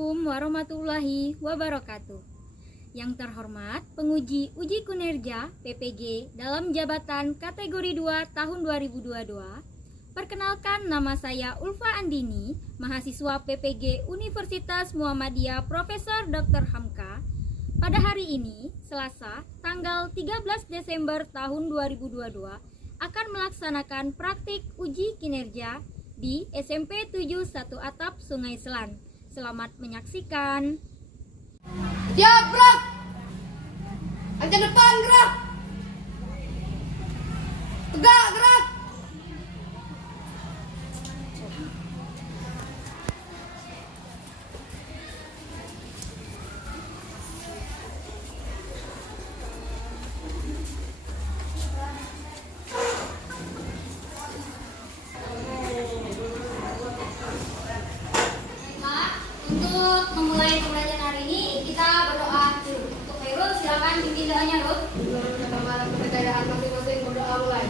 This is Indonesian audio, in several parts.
Assalamualaikum warahmatullahi wabarakatuh. Yang terhormat penguji uji kinerja PPG dalam jabatan kategori 2 tahun 2022. Perkenalkan, nama saya Ulfa Andini, mahasiswa PPG Universitas Muhammadiyah Profesor Dr. Hamka. Pada hari ini, Selasa, tanggal 13 Desember tahun 2022, akan melaksanakan praktik uji kinerja di SMP 7 1 Atap Sungai Selan. Selamat menyaksikan. Siap, gerak. Angkat depan, gerak. Tegak, gerak. Untuk memulai pembelajaran hari ini, kita berdoa dulu. Untuk Khairul, silakan pimpin doanya, Ruth. Dalam keadaan masing-masing berdoa mulai.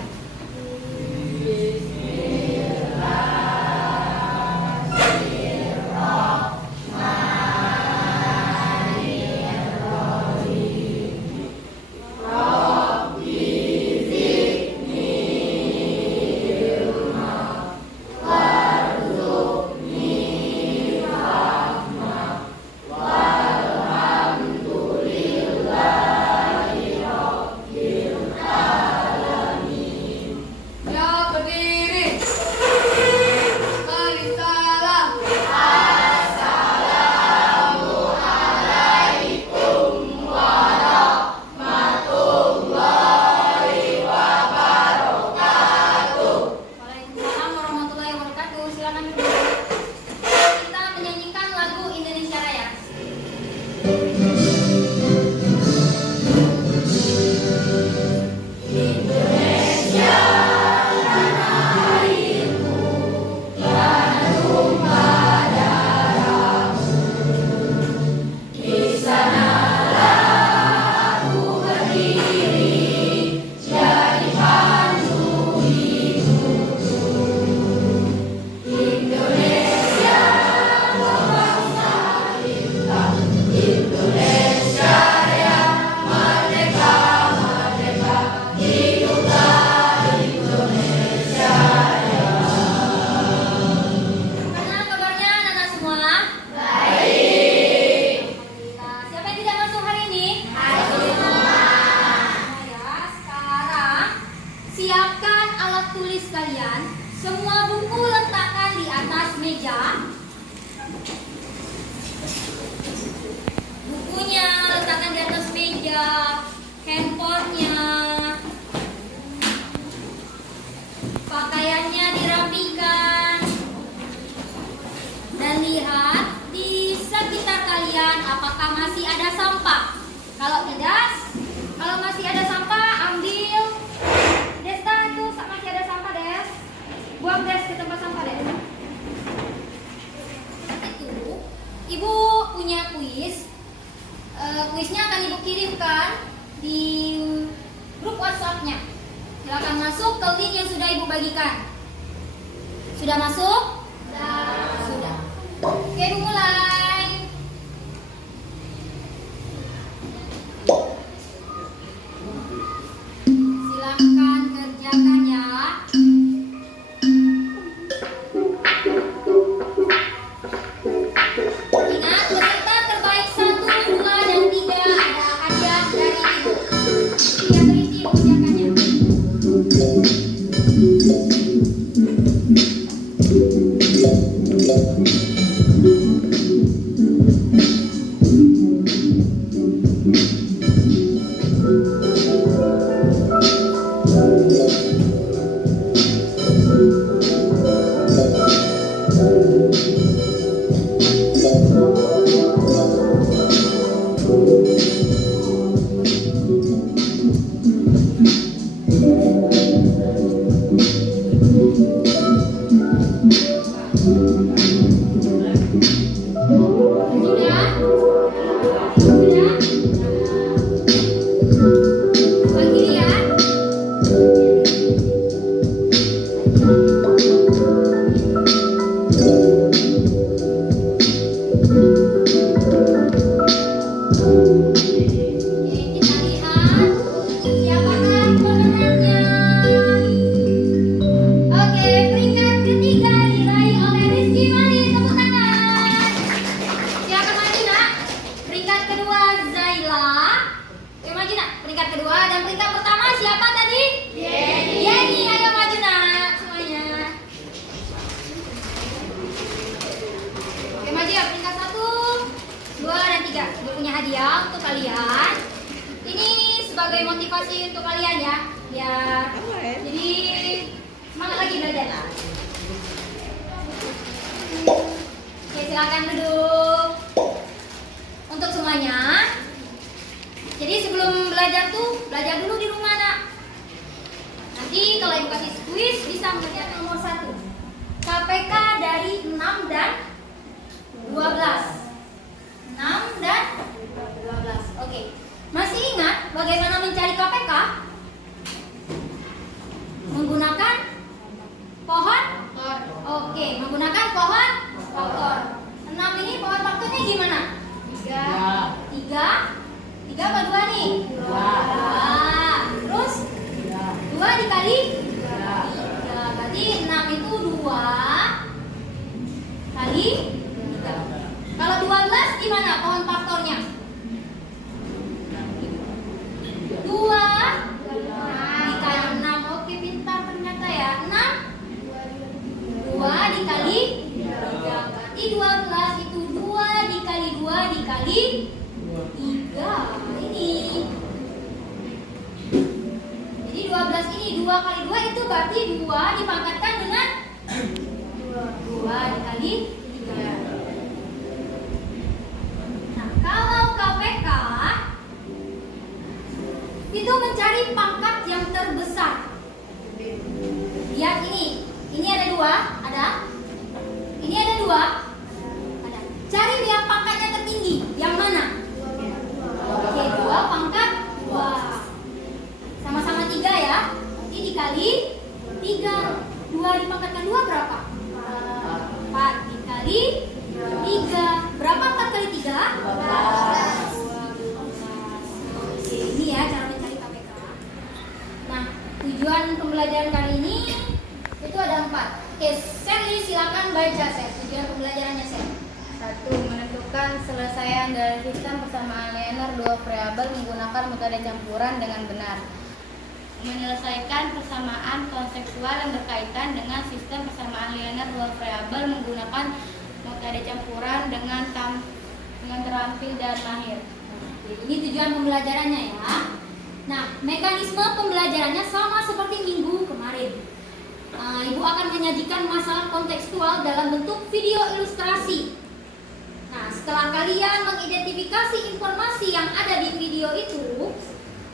Waalaikumsalam warahmatullahi wabarakatuh. Silakan duduk. Kita menyanyikan lagu Indonesia Raya. Bagaimana kabarnya anak-anak semua? Baik. Siapa yang tidak masuk hari ini? Ya, sekarang siapkan alat tulis kalian. Semua buku letakkan di atas meja. Bukunya letakkan di atas meja. Handphonenya, pakaiannya dirapikan. Dan lihat di sekitar kalian apakah masih ada sampah. Kalau masih ada sampah, ambil. Desta, itu masih ada sampah, Des. Buang, Des, ke tempat sampah, Des. Itu, Ibu punya kuis. Kuisnya akan Ibu kirimkan di grup WhatsApp-nya. Silakan masuk ke link yang sudah Ibu bagikan. Sudah masuk? Sudah. Oke, Ibu mulai. Silakan kerjakan ya. Ingat, peserta terbaik 1, 2, dan 3 ada hadiah dari Ibu. Tidak berhenti Ibu kerjakannya. hadiah untuk kalian. Ini sebagai motivasi untuk kalian ya, biar jadi semangat lagi belajar. Oke, silakan duduk. Untuk semuanya, jadi sebelum belajar tuh belajar dulu di rumah nak. Nanti kalau ibu kasih kuis bisa mengerjakan nomor 1. KPK dari 6 dan 12. 6 dan 12. Oke. Masih ingat bagaimana mencari KPK? Menggunakan pohon? Oke, menggunakan pohon faktor. 6 ini pohon faktornya gimana? 3. 3 apa 2 nih? 2. Terus 2 dikali 3. Berarti 6 itu 2 kali 3. Kalau 12 gimana pohon faktornya? 2 dikali 6. Oke, pintar ternyata ya. 6 2 dikali 3. Berarti 12 itu 2 dikali 2 dikali 3. Ini. Jadi 12 ini 2 kali 2 itu berarti 2 dipangkatkan dengan 2 dikali 3. Nah, kalau KPK itu mencari pangkat yang terbesar. Lihat ini. Ini ada 2, ada. Ini ada 2, ada. Cari yang pangkatnya tertinggi. Yang mana? Oke, 2 pangkat 2. Sama-sama 3 ya. Nanti dikali 3. 2 dipangkatkan 2 berapa? 4 dikali 3. Berapa 4 kali 3? 12. Oke, ini ya cara mencari KPK. Nah, tujuan pembelajaran kali ini itu ada 4. Oke, Sally silakan baca Sally. Tujuan pembelajarannya Sally. 1. Menentukan selesaian dari sistem persamaan linear dua variabel menggunakan metode campuran dengan benar. Menyelesaikan persamaan konseptual yang berkaitan dengan sistem persamaan linear dua variabel menggunakan metode campuran dengan terampil dan mahir. Ini tujuan pembelajarannya ya. Nah, mekanisme pembelajarannya sama seperti minggu kemarin. Ibu akan menyajikan masalah kontekstual dalam bentuk video ilustrasi. Nah, setelah kalian mengidentifikasi informasi yang ada di video itu,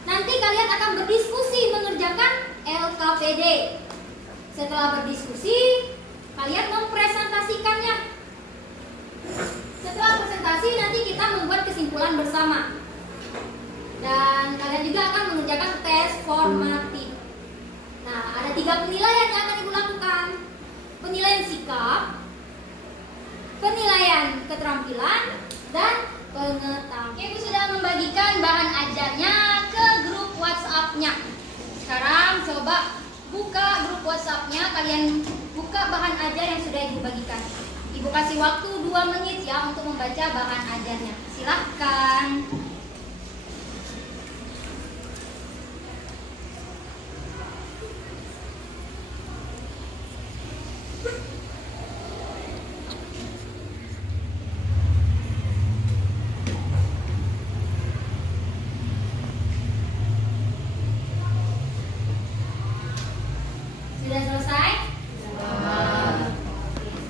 nanti kalian akan berdiskusi mengerjakan LKPD. Setelah berdiskusi, kalian mempresentasikannya. Setelah presentasi, nanti kita membuat kesimpulan bersama. Dan kalian juga akan mengerjakan tes formatif. Nah, ada 3 penilaian yang akan ibu lakukan. Penilaian sikap, penilaian keterampilan, dan pengetahuan. Ibu sudah membagikan bahan ajarnya ke grup WhatsApp-nya. Sekarang coba buka grup WhatsApp-nya, kalian buka bahan ajar yang sudah ibu bagikan. Ibu kasih waktu 2 menit ya untuk membaca bahan ajarnya. Silahkan. Sudah selesai?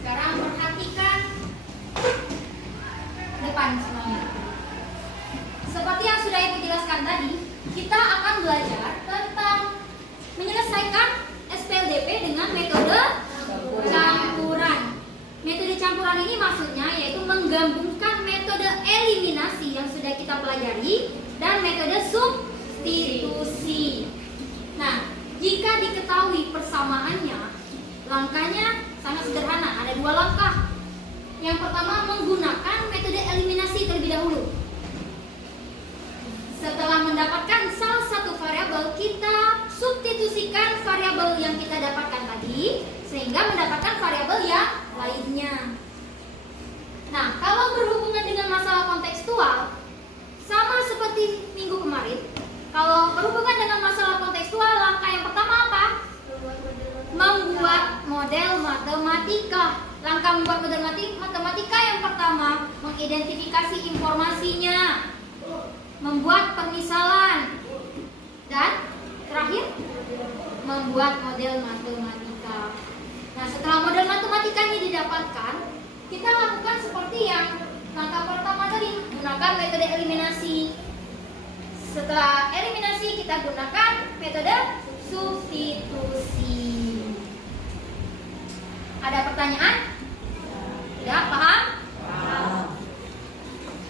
Sekarang perhatikan depan semuanya. Seperti yang sudah ibu jelaskan tadi, kita akan belajar tentang menyelesaikan SPLDP dengan metode campuran. Metode campuran ini maksudnya yaitu menggabungkan metode eliminasi yang sudah kita pelajari dan metode substitusi. Nah, jika diketahui persamaannya, langkahnya sangat sederhana. Ada 2 langkah. Yang pertama, menggunakan metode eliminasi terlebih dahulu. Setelah mendapatkan salah satu variabel, kita substitusikan variabel yang kita dapatkan tadi, sehingga mendapatkan variabel yang lainnya. Nah, kalau berhubungan dengan masalah kontekstual, sama seperti minggu kemarin. Kalau berhubungan dengan masalah kontekstual, langkah yang pertama apa? Membuat model matematika. Langkah membuat model matematika yang pertama, mengidentifikasi informasinya. membuat permisalan, dan terakhir membuat model matematika. Nah, setelah model matematika ini didapatkan, kita lakukan seperti yang langkah pertama tadi, gunakan metode eliminasi. Setelah eliminasi, kita gunakan metode substitusi. Ada pertanyaan? Tidak paham?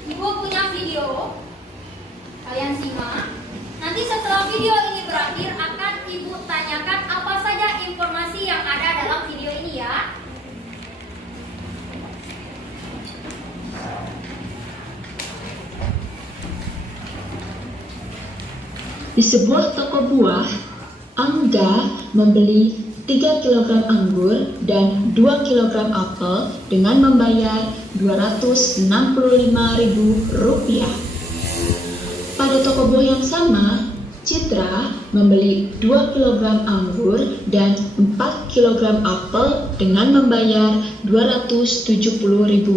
Ibu punya video, kalian simak. Nanti setelah video ini berakhir, akan Ibu tanyakan apa saja informasi yang ada dalam video ini ya. Di sebuah toko buah, Angga membeli 3 kg anggur dan 2 kg apel dengan membayar Rp265.000. Pada toko buah yang sama, Citra membeli 2 kg anggur dan 4 kg apel dengan membayar Rp270.000.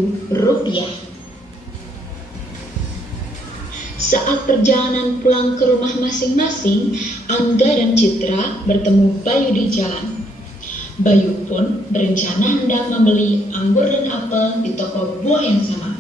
Saat perjalanan pulang ke rumah masing-masing, Angga dan Citra bertemu Bayu di jalan. Bayu pun berencana hendak membeli anggur dan apel di toko buah yang sama.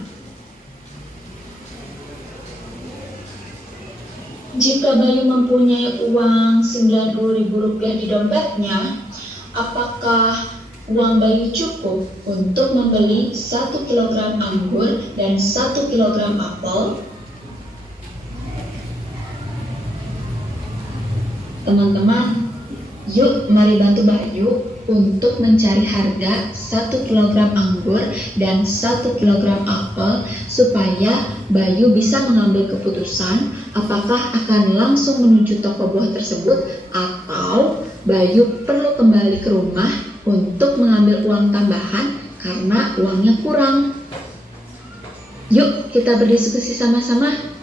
Jika Bayu mempunyai uang Rp90.000 di dompetnya, apakah uang Bayu cukup untuk membeli 1 kg anggur dan 1 kg apel? Teman-teman, yuk mari bantu Bayu untuk mencari harga 1 kg anggur dan 1 kg apel supaya Bayu bisa mengambil keputusan apakah akan langsung menuju toko buah tersebut atau Bayu perlu kembali ke rumah untuk mengambil uang tambahan karena uangnya kurang. Yuk kita berdiskusi sama-sama.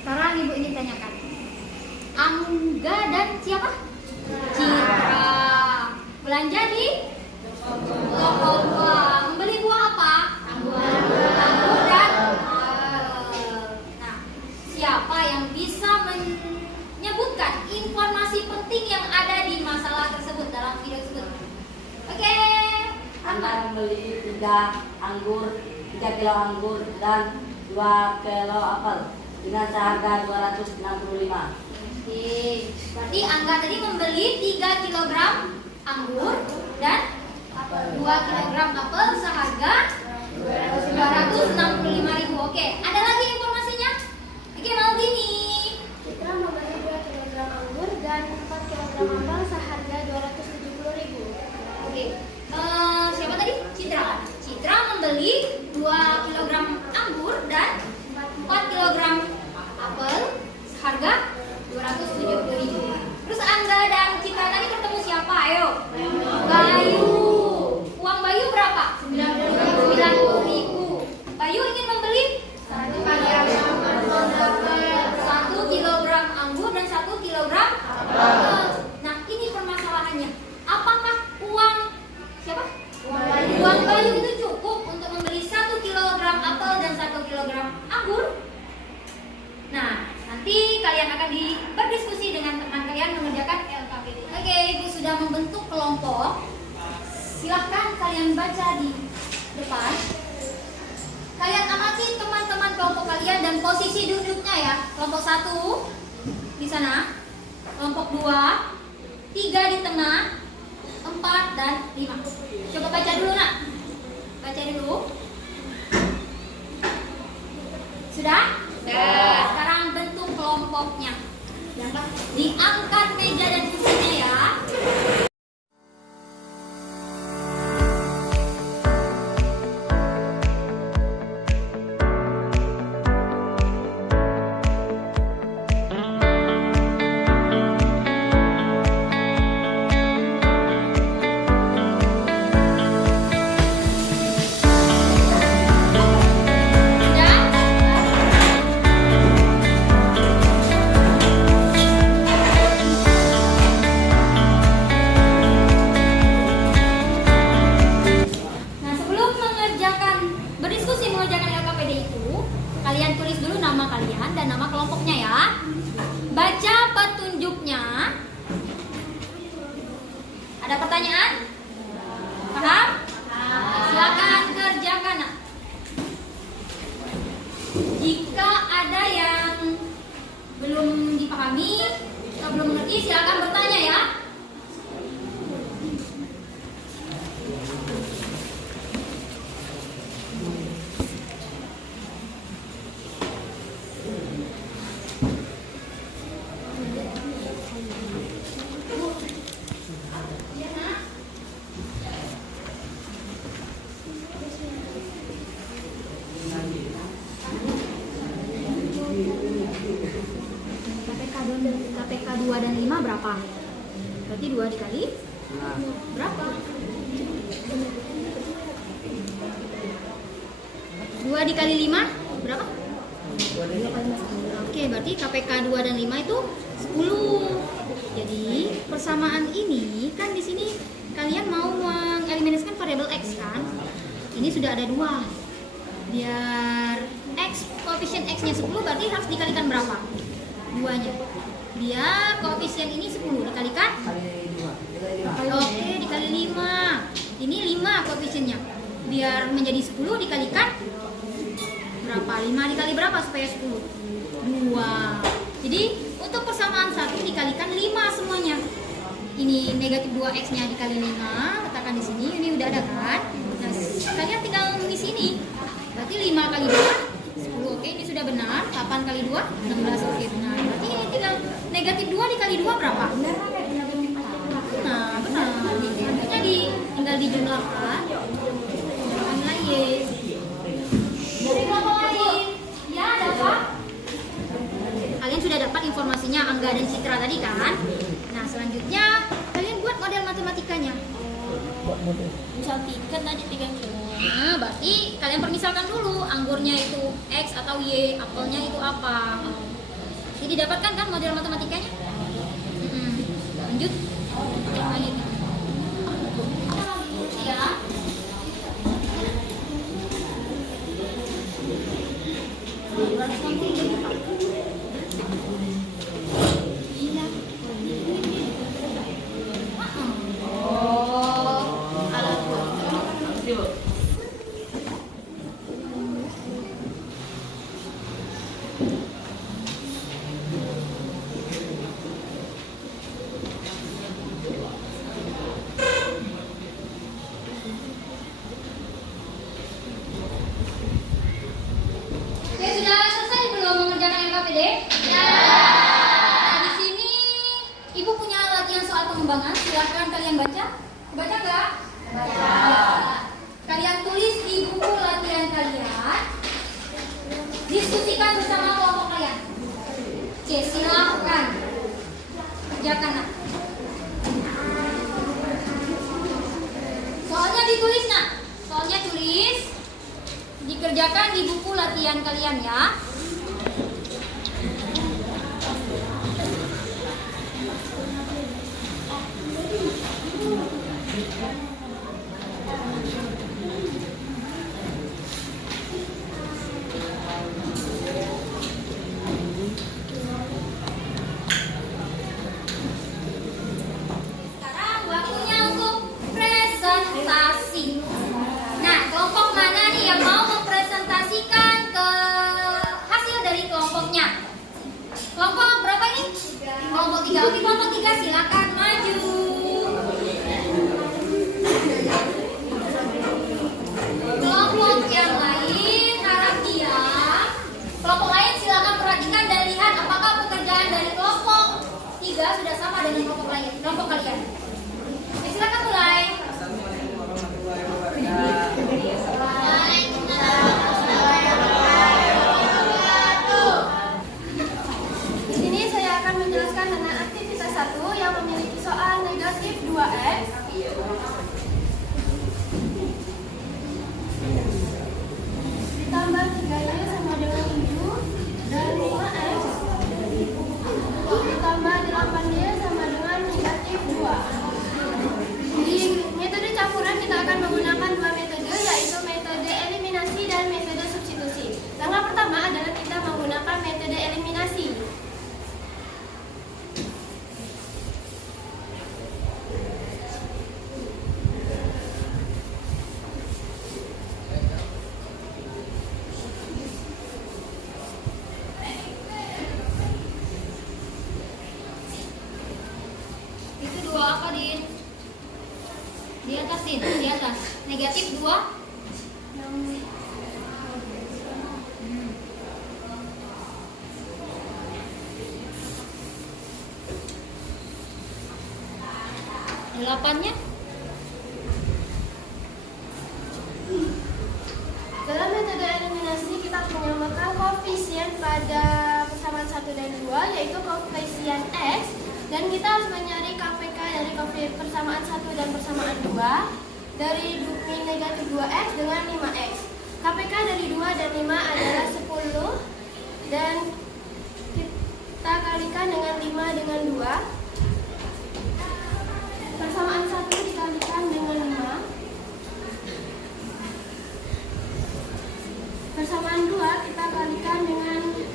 Sekarang Ibu ingin tanyakan, Angga dan siapa? Citra belanja di toko buah. Membeli buah apa? Anggur dan apel. Nah, siapa yang bisa menyebutkan informasi penting yang ada di masalah tersebut dalam video tersebut? Oke, Angga membeli 3 kilo anggur dan 2 kilo apel dengan seharga Rp265. Oke, berarti Angga tadi membeli 3 kg anggur dan 2 kg apel seharga Rp265.000. Oke, ada lagi informasinya? Oke, Maldini. Citra membeli 2 kg anggur dan 4 kg apel seharga Rp270.000. Oke, siapa tadi? Citra. Citra membeli 2 kg anggur dan 4 kg apel seharga Rp270.000. Terus Angga dan Citra tadi ketemu siapa? Ayo. Bayu. Uang Bayu berapa? Rp90.000. Bayu ingin membeli 1 kg anggur dan 1 kg apel. Nah, ini permasalahannya. Apakah uang siapa? Uang Bayu itu cukup untuk membeli 1 kg apel dan 1 kg anggur? Nah, nanti kalian akan berdiskusi dengan teman kalian mengerjakan LKPD. Oke, Ibu sudah membentuk kelompok. Silahkan kalian baca di depan. Kalian amati teman-teman kelompok kalian dan posisi duduknya ya. Kelompok 1 di sana, kelompok 2, 3 di tengah, 4 dan 5. Coba baca dulu nak. Baca dulu. Sudah? Sekarang bentuk kelompoknya. Diangkat meja dan kursinya ya. Ada pertanyaan? Paham? Silakan kerjakan. Nak. Jika ada yang belum dipahami atau belum mengerti, silakan bertanya ya. KPK 2 dan 5 berapa? Berarti 2 dikali berapa? 2 dikali 5 berapa? Oke, berarti KPK 2 dan 5 itu 10. Jadi persamaan ini kan di sini kalian mau mengeliminasikan variabel X kan? Ini sudah ada 2. Biar X, koefisien X-nya 10 berarti harus dikalikan berapa? 2-nya. Biar koefisien ini 10 dikalikan? Oke, dikali 5. Ini 5 koefisiennya. Biar menjadi 10 dikalikan berapa? 5 dikali berapa supaya 10? 2. Jadi untuk persamaan 1 dikalikan 5 semuanya. Ini negatif 2x-nya dikali 5, letakkan di sini. Ini udah ada kan? Nah, kalian tinggal mengisi ini. Berarti 5 kali 2 10. Oke, ini sudah benar. 8 kali 2 16. Oke, benar. Berarti ini tinggal negatif 2 dikali 2 berapa? Nah, benar. Selanjutnya tinggal dijumlahkan. Jumlahkanlah Y. Dari kelompok lain. Ya, ada apa? Kalian sudah dapat informasinya Angga dan Citra tadi kan? Nah, selanjutnya kalian buat model matematikanya. Misal 3 tadi 3 semua. Nah, berarti kalian permisalkan dulu anggurnya itu X atau Y, apelnya itu apa. Jadi didapatkan kan model matematikanya? Lanjut. Lanjut. Ya. Oke, sudah selesai belum mengerjakan LKPD? Ya. Nah, di sini Ibu punya latihan soal pengembangan. Silakan kalian baca. Baca nggak? Baca. Kalian tulis di buku latihan kalian. Diskusikan bersama kelompok kalian. Oke, silakan kerjakan. Nak. Soalnya ditulis, Nak. Soalnya tulis. Dikerjakan di buku latihan kalian ya. Sekarang waktunya untuk presentasi. Nah, kelompok mana nih yang mau mempresentasikan ke Di atas Din, di atas. Negatif 2. Delapannya? Dalam metode eliminasi kita menyamakan koefisien pada persamaan 1 dan 2, yaitu koefisien X, dan kita harus mencari KPK dari persamaan 1 dan persamaan 2 dari min negatif 2X dengan 5X. KPK dari 2 dan 5 adalah 10, dan kita kalikan dengan 5 dengan 2. Persamaan 1 dikalikan dengan 5. Persamaan 2 kita kalikan dengan 2.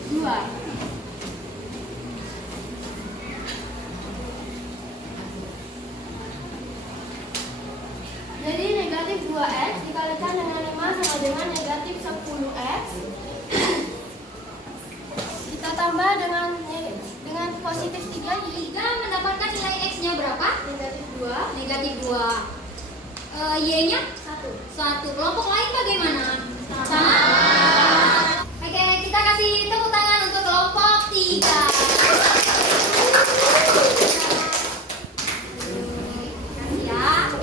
Jadi negatif 2X dikalikan dengan 5 sama dengan negatif 10X. Kita tambah dengan positif 3, jadi 3 mendapatkan nilai X-nya berapa? negatif 2. Negatif 2. Y-nya? 1. Kelompok lain bagaimana? Sama. Oke, kita kasih tepuk tangan untuk kelompok 3. Ya.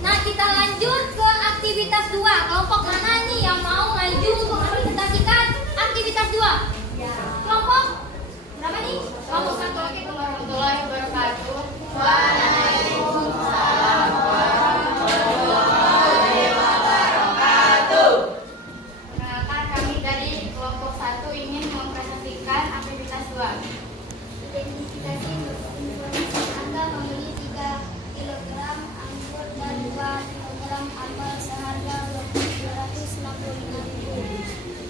Nah, kita lanjut ke aktivitas 2. Kelompok mana nih yang mau maju untuk mempresentasikan aktivitas 2? Kelompok berapa nih? Kelompok 1. Assalamualaikum warahmatullahi wabarakatuh. Perkenalkan, kami dari kelompok 1 ingin mempresentasikan aktivitas 2. Identifikasi informasi Anda membeli 3 kg anggur dan 2 kg apel seharga Rp265.000.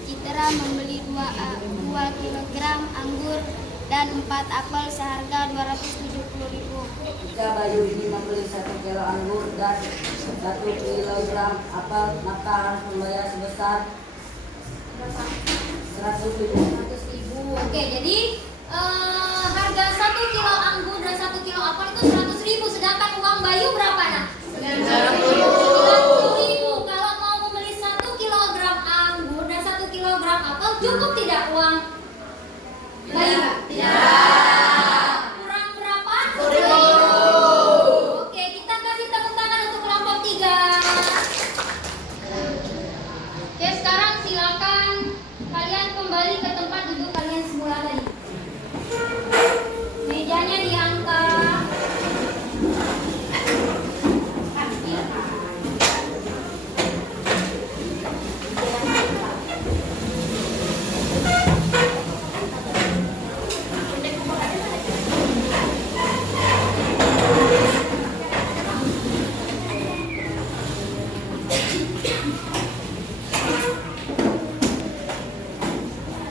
Citra membeli 2 kg anggur dan 4 apel seharga Rp270.000. Jika Bayu ini membeli 1 kilo anggur dan 1 kilogram apel, maka harus membayar sebesar 100.000. Oke, jadi harga 1 kilo anggur dan 1 kilo apel itu 100.000. Sedangkan uang Bayu berapa nak? 90.000. Kalau mau membeli 1 kilogram anggur dan 1 kilogram apel, cukup tidak uang Bayu? Kurang berapa? 10.000. Oke, kita kasih tepuk tangan untuk kelompok 3. Oke, sekarang silakan kalian kembali ke tempat duduk kalian semula tadi. Mejanya diangkat.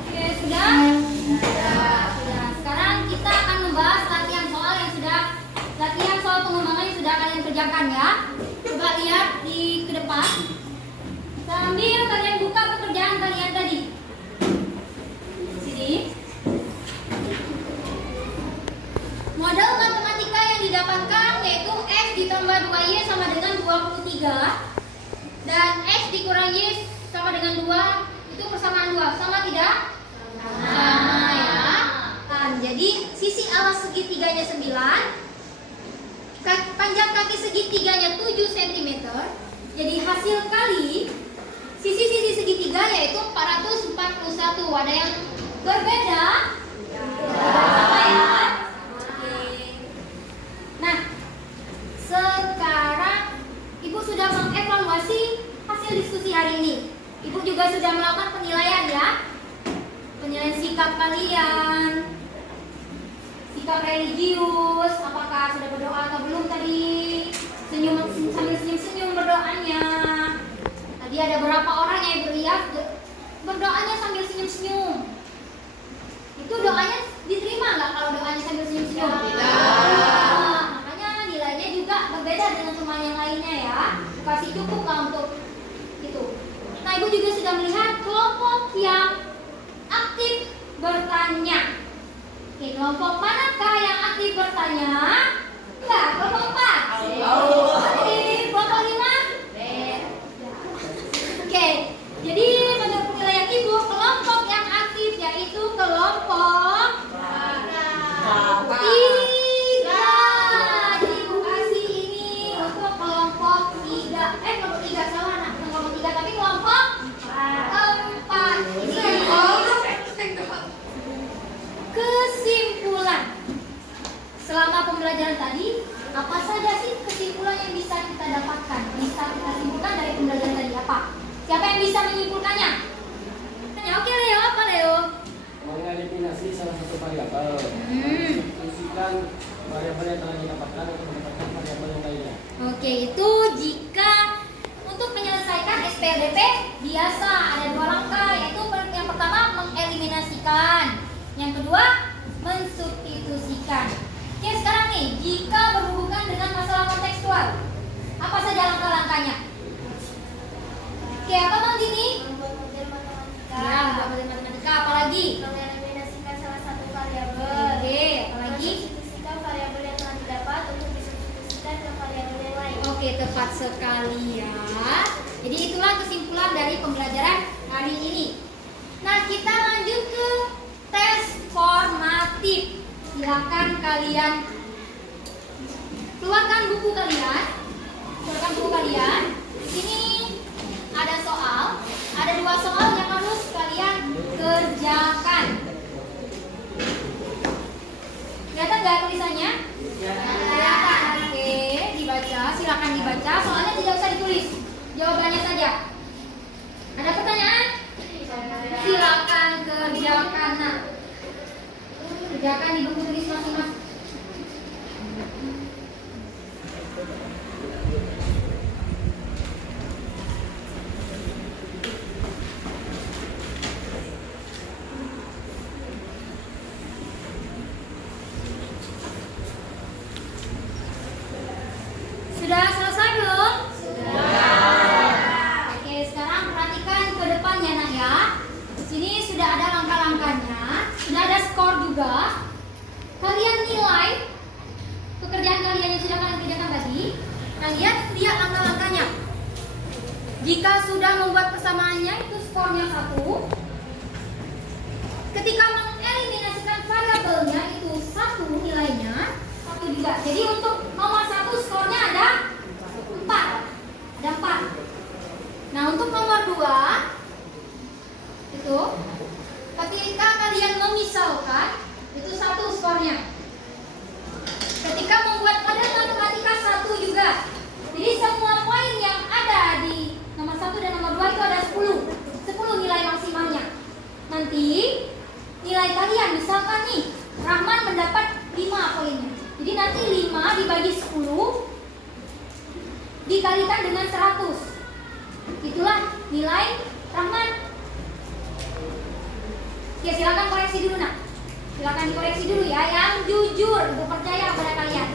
Oke, sudah? Sudah. Sekarang kita akan membahas latihan soal pengembangan yang sudah kalian kerjakan ya. Coba lihat di ke depan. Sambil kalian buka pekerjaan kalian tadi. Sini. Model matematika yang didapatkan yaitu X ditambah 2Y sama dengan 23 dan X dikurang Y sama dengan 2 itu persamaan 2. Sama tidak? Sama ya. Kan, jadi sisi alas segitiganya 9, panjang kaki segitiganya 7 cm. Jadi hasil kali sisi-sisi segitiga yaitu 441. Ada yang berbeda? Sama ya. Oke. Nah, sekarang Ibu sudah mengevaluasi hasil diskusi hari ini. Ibu juga sudah melakukan penilaian ya. Penilaian sikap kalian, sikap religius, apakah sudah berdoa atau belum tadi, sambil senyum-senyum berdoanya. Tadi ada berapa orang yang berlihat berdoanya sambil senyum-senyum. Itu doanya diterima nggak kalau doanya sambil senyum-senyum? Nah, makanya nilainya juga berbeda dengan teman yang lainnya ya. Kasih cukup lah untuk itu. Nah, Ibu juga sudah melihat kelompok yang aktif bertanya. Oke, kelompok manakah yang aktif bertanya? Enggak, kelompok 4. bisa menyimpulkannya? Oke Leo, apa Leo? Mengeliminasi salah satu variabel. Mensustitusikan variabel yang telah didapatkan untuk mendapatkan variabel yang lainnya. Oke, itu jika untuk menyelesaikan SPLDP biasa ada 2 langkah, yaitu yang pertama mengeliminasikan, yang kedua mensubstitusikan. Oke, sekarang nih, jika berhubungan dengan masalah kontekstual, apa saja langkah-langkahnya? Oke, apa Bang Dini? Membuat model matematika. Ya, membuat model matematika, apalagi? Mengeliminasikan salah satu variabel. Oke, apalagi? Mensubstitusikan variabel yang telah didapat untuk disubstitusikan ke variabel yang lain. Oke, tepat sekali ya. Jadi itulah kesimpulan dari pembelajaran hari ini. Nah, kita lanjut ke tes formatif. Silakan kalian keluarkan buku kalian. Keluarkan buku kalian. Di sini ada soal, ada 2 soal yang harus kalian kerjakan. Kelihatan nggak tulisannya? Kelihatan. Oke, dibaca. Silakan dibaca. Soalnya tidak usah ditulis. Jawabannya saja. Ada pertanyaan? Silakan kerjakan. Nah, kerjakan di buku tulis masing-masing. Sudah selesai belum? Sudah. Oke, sekarang perhatikan ke depannya nak ya. Di sini sudah ada langkah-langkahnya, sudah ada skor juga. Kalian nilai pekerjaan kalian yang sudah kalian kerjakan tadi. Kalian lihat langkah-langkahnya. Jika sudah membuat persamaannya itu skornya 1. Ketika mengeliminasikan variabelnya itu 1 nilainya, 1 juga. Jadi untuk nomor 1 skornya ada 4. Ada 4. Nah, untuk nomor 2 itu ketika kalian memisalkan itu 1 skornya. Ketika membuat model matematika 1 juga. Jadi semua poin yang ada di nomor 1 dan nomor 2 itu ada 10. 10 nilai maksimalnya. Nanti nilai kalian misalkan nih Rahman mendapat 5 poinnya. Jadi nanti 5 dibagi 10 dikalikan dengan 100. Itulah nilai Rahman. Oke, silakan koreksi dulu nak. Silakan dikoreksi dulu ya, yang jujur, percaya kepada kalian.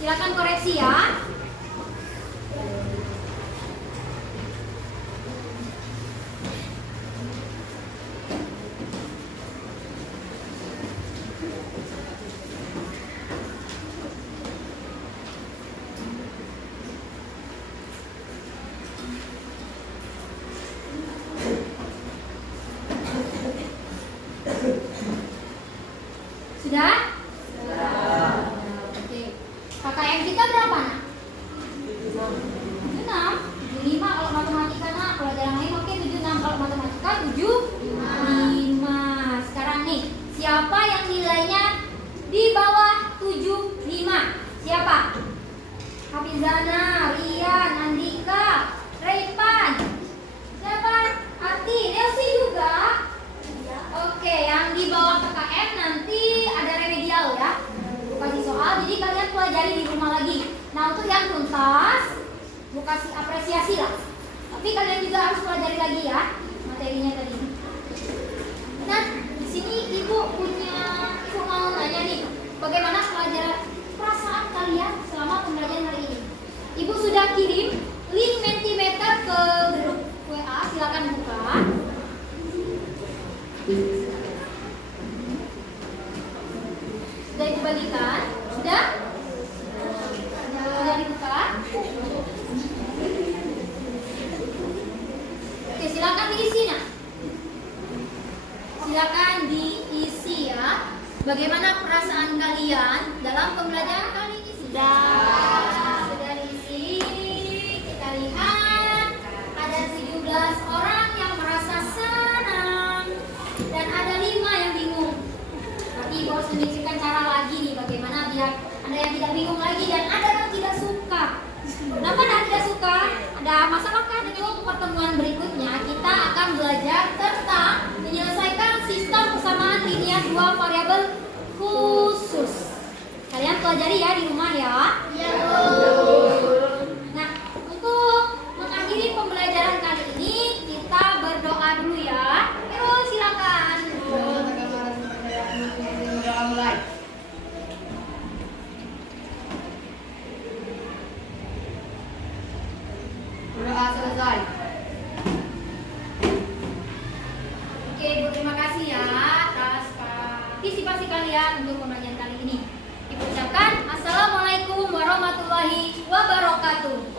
Silakan koreksi ya. Sudah? Sudah. Oke. KKM kita berapa nak? 6. 75 kalau matematika nak. Kalau ada yang lain oke 76. Kalau matematika 75. Sekarang nih, siapa yang nilainya di bawah 75? Siapa? Hafizana, Rian, Andika, Raipan. Siapa? Ati, Elsi juga. Oke, yang di bawah KKM nanti ada remedial ya. Kasih soal, jadi kalian pelajari di rumah lagi. Nah, untuk yang tuntas, gue kasih apresiasi lah. Tapi kalian juga harus pelajari lagi ya materinya tadi. Nah, di sini ibu mau nanya nih, bagaimana pelajaran perasaan kalian selama pembelajaran hari ini? Ibu sudah kirim link Mentimeter ke grup WA, silakan buka. Sudah dikembalikan? Sudah? Sudah dibuka? Oke, silakan diisi nak. Silakan diisi ya. Bagaimana perasaan kalian dalam pembelajaran kali ini? Sudah diisi. Kita lihat ada 17 orang yang merasa senang dan ada 5 yang bingung. Tapi ibu harus memikirkan cara lagi nih bagaimana biar ada yang tidak bingung lagi dan ada yang tidak suka. Kenapa tidak suka? Ada masalah kan? Itu pertemuan berikutnya kita terima kasih ya atas partisipasi kalian untuk pembelajaran kali ini. Diucapkan Assalamualaikum warahmatullahi wabarakatuh.